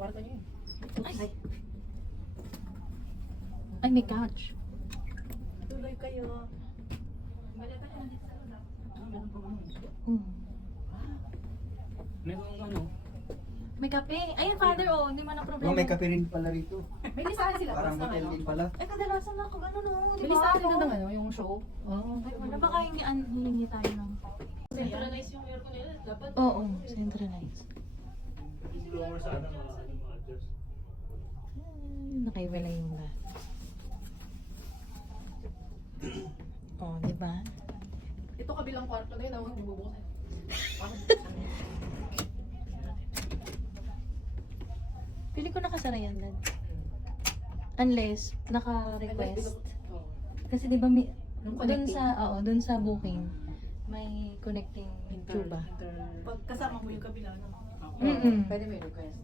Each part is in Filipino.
Kwarto niyo yun. Ay. Ay, may couch. Tuloy kayo. Merong ano, May kape. Ayun, father, oh. Hindi man ang problema. No, may kape rin pala rito. May listahan sila. Parang Basta hotel ano. din pala. Ay, kadalasan na kung ano, no. Di May ba? listahan nila ng ano, yung show. Ay, wala. Baka hihingi tayo ng... Centralize yung aircon nila. Dapat. Oo, centralized. lower sana ma-adjust. Nakaiwala yung lahat. Oh, di ba? Ito kabilang kwarto na yun. Huwag bubuksan. Pili ko nakasara yan, Dad. Unless, naka-request. Kasi di ba may... Doon sa, doon sa booking, may connecting tuba. Pag kasama mo yung kabila, no? Pwede may request.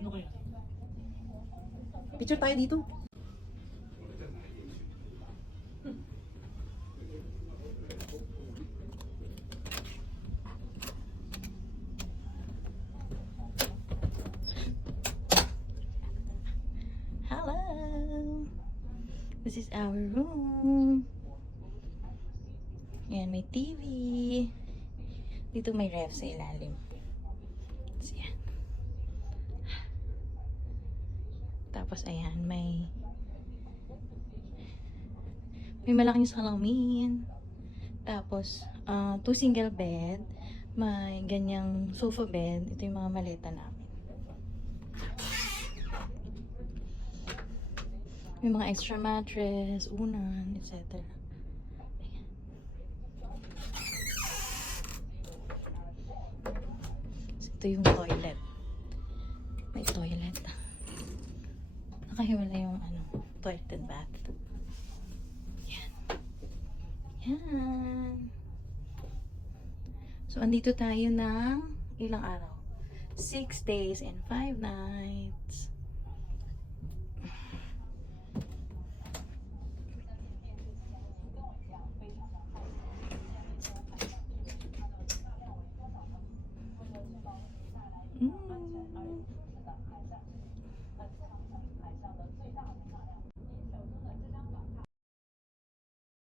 Ano kaya? Picture tayo dito. Hello! This is our room. Yan, may TV. Dito may ref sa ilalim. So, yan. Tapos, ayan, may malaking salamin. Tapos, 2 single bed. May ganyang sofa bed. Ito yung mga maleta namin. May mga extra mattress, unan, etc. Ayan. So, ito yung toilet. May toilet. Nakahiwala yung toilet and bath. Yan. Yan. So, andito tayo ng ilang araw? 6 days and 5 nights.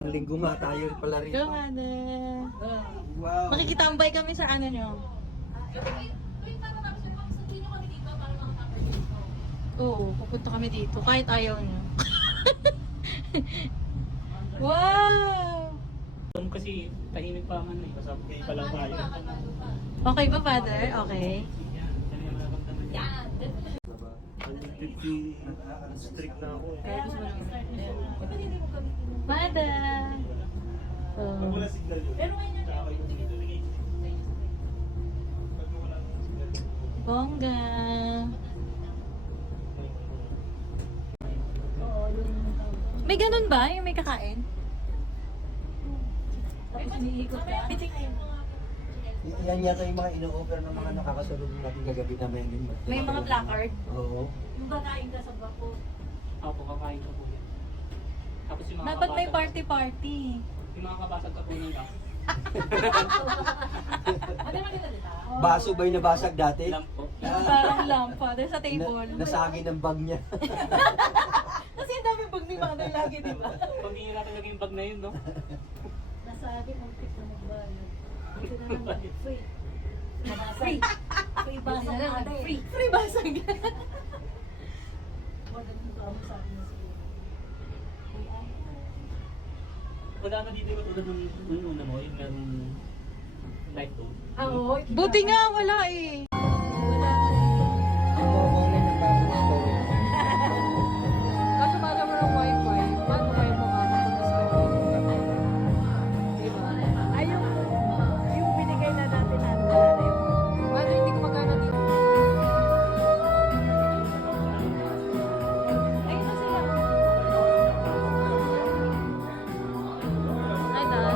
Linggo nga tayo pala rito. Go, Mother! Wow. Makikitambay kami sa ano nyo. Oo, pupunta kami dito. Kahit ayaw nyo. Wow! Kasi tahimik pa man eh. Kasabay pa lang tayo. Okay ba, Father? Okay. Yan, yan yung nararamdaman niya. 150 strict na ako eh. Kaya gusto mo lang. Father! Oh. Wala signal yun. Pero ngayon Bongga! May ganun ba? Yung may kakain? Yan yata yung mga ino-offer ng mga nakakasunod natin kagabi na may May mga placard? Oo. Yung kakain ka sa bako. Ako, kakain ko po yan. Tapos yung mga Dapat may kabasag- party-party. Yung mga kabasag ka po ng lang. Baso ba'y nabasag dati? Lamp po. Yung parang lamp, Father, sa table. Nasagi ng bag niya. Kasi ang dami bag ni Mother lagi, di ba? Pambihira talaga yung bag na yun, no? Nasabi mong tip na magbayad. Ito na lang, free. Free. Free basag. Free. Free basag. Wala na dito yung tulad ng una mo, yung merong light doon. Buti nga, wala eh. Kaso baga mo ng wifi, paano kayo makakapag-discover? Diba? Ay, yung binigay na natin na wala na yun. Paano hindi ko magana dito? Ayun na sila. Ay, Dan.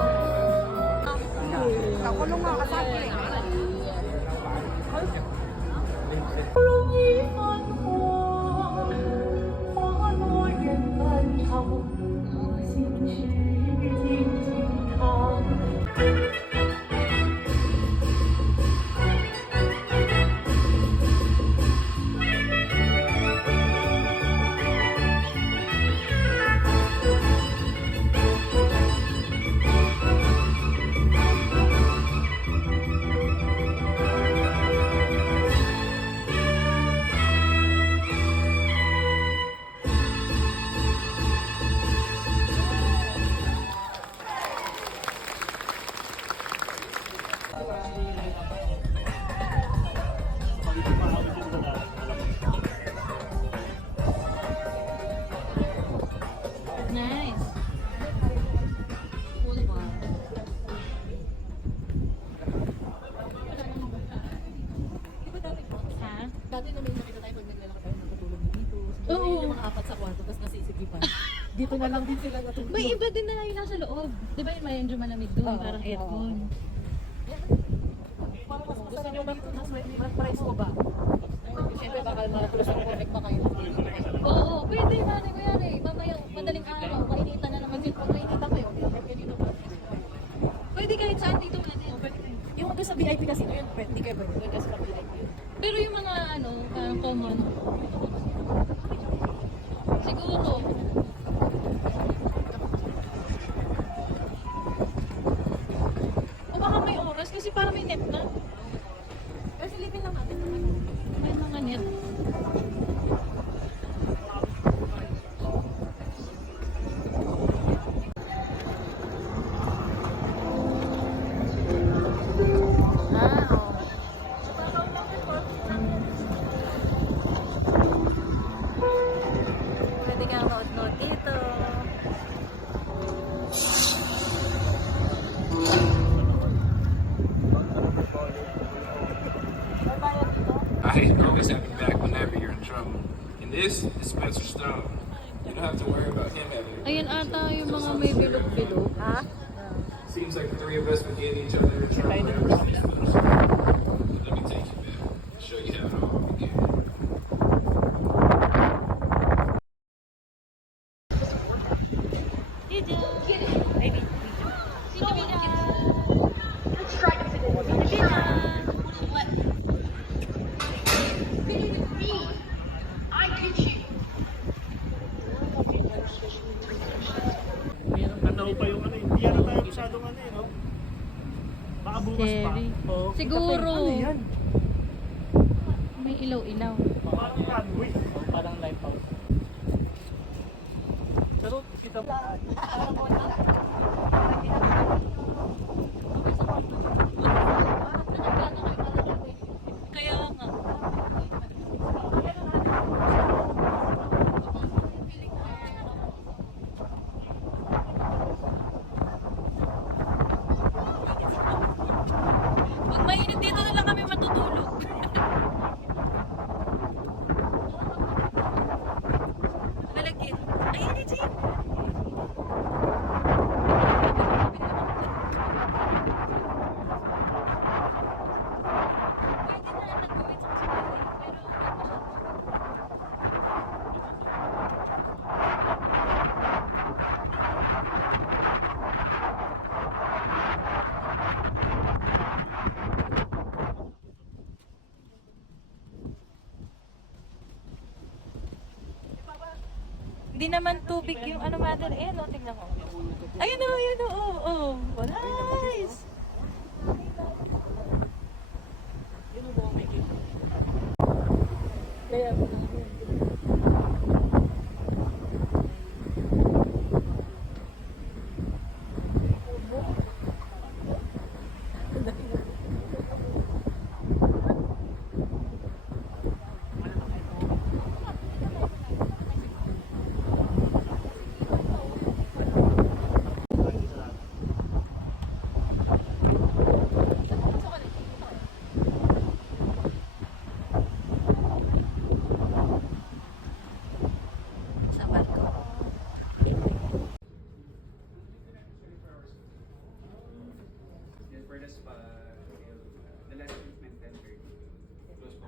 Nakulong nga kasama eh. Dati na may nakita tayo pag naglalakad tayo natutulog na dito. Siguro Oo. yun yung mga apat sa kwarto, tapos nasa isigipan. Dito na lang din sila natutulog. May iba din na yung nasa loob. Di ba yung medyo malamig doon? Oo, Parang oo. aircon. Parang mas masarap yung mas price ko ba? Siyempre baka ma-plus ang connect pa kayo. Oo, pwede na. Kunyari, mamaya, madaling araw, kainitan na naman dito. Pag nainitan kayo, pwede dito ba? Pwede kahit saan dito pwede. Yung hanggang sa VIP kasi, yun, hindi kayo pwede. Hanggang sa VIP. Pero yung mga ano, parang common. Siguro. O baka may oras kasi parang may net na. Pero silipin lang natin. May mga net. Pwede kang nood-nood dito. I always have your back whenever you're in trouble. And this is Spencer Stone. You don't have to worry about him having it. Ayan ata yung mga may bilog-bilog. Ha? Seems like the three of us would get each other in trouble ever since middle school. Let me take you back. Show you how it all began. Tanaw pa yung ano, hindi yata tayo masyadong ano no? Baka bukas pa. Scary. Oo. Siguro. Ano yan? May ilaw-ilaw. Parang runway. Parang lighthouse. Pero kita Kaya nga. Pag mainit dito na lang kami matutulog. Malagkit. Ayun, Jim! Hindi naman tubig yung ano mother eh, no? Tingnan ko. Ayun o, ayun o, oo. Nice! Sa barko. For the spa, the last treatment 10:30. Close po.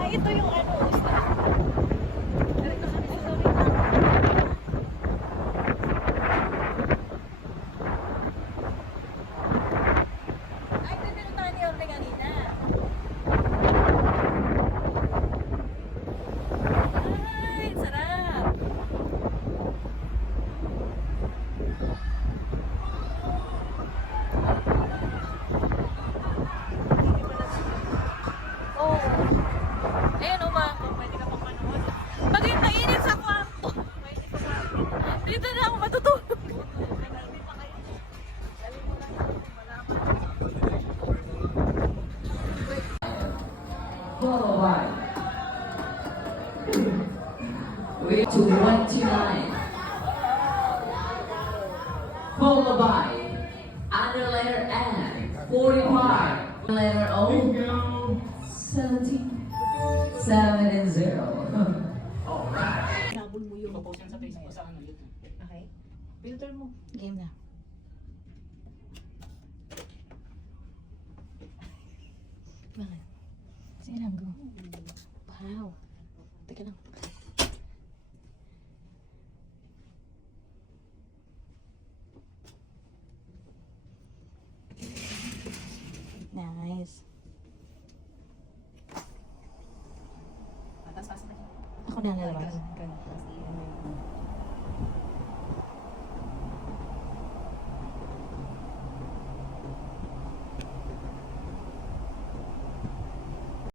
Ay, ito yung ano, isda. Ay, ito yung pinuntahan ni Orme kanina. Ay, sarap. Oh. Ayan, umako. followed by with 29, followed by under letter N, 45, letter O, 17, 7 and 0. Alright. Nabol mo yung Ipopost yan sa Facebook sa ano, YouTube. Okay. Filter mo. Game na. Bakit? Sige lang, go. Wow. Teka lang. Nice. Atas, taas na. Ako na lalabas. Ganun.